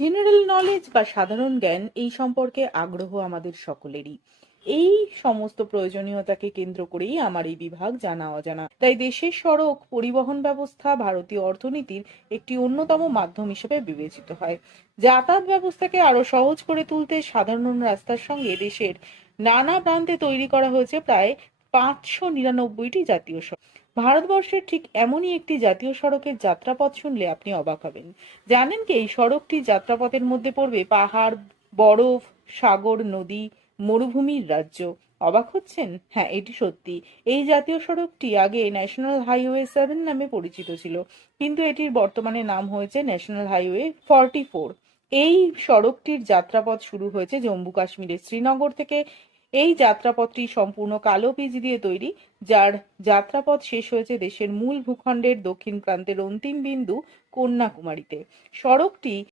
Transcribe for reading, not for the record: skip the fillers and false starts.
General knowledge বা সাধারণ জ্ঞান এই সম্পর্কে আগ্রহ আমাদের সকলেরই। এই সমস্ত প্রয়োজনীয়তাকে কেন্দ্র করেই আমার এই বিভাগ জানা অজানা। তাই দেশের সড়ক পরিবহন ব্যবস্থা ভারতীয় অর্থনীতির একটি অন্যতম মাধ্যম হিসেবে বিবেচিত হয়। যাতায়াত ব্যবস্থাকে আরো সহজ করে তুলতে সাধারণ রাস্তার সঙ্গে দেশের নানা প্রান্তে তৈরি করা হয়েছে প্রায় 599টি জাতীয় সড়ক। ভারতবর্ষের ঠিক এমনই একটি জাতীয় সড়কের যাত্রাপথ শুনলে আপনি অবাক হবেন। জানেন কি এই সড়কটি যাত্রাপথের মধ্যে পড়বে পাহাড়, বরফ, সাগর, নদী, মরুভূমির রাজ্য। অবাক হচ্ছেন? হ্যাঁ, এটি সত্যি। এই জাতীয় সড়কটি আগে ন্যাশনাল হাইওয়ে 7 নামে পরিচিত ছিল, কিন্তু এটির বর্তমানে নাম হয়েছে ন্যাশনাল হাইওয়ে 44। এই সড়কটির যাত্রাপথ শুরু হয়েছে জম্মু কাশ্মীরের শ্রীনগর থেকে। এই যাত্রাপথটি সম্পূর্ণ কালো পিচ দিয়ে তৈরি, যার যাত্রাপথ শেষ হয়েছে দেশের মূল ভূখণ্ডের দক্ষিণ প্রান্তের অন্তিম বিন্দু কন্যাকুমারীতে। সড়কটি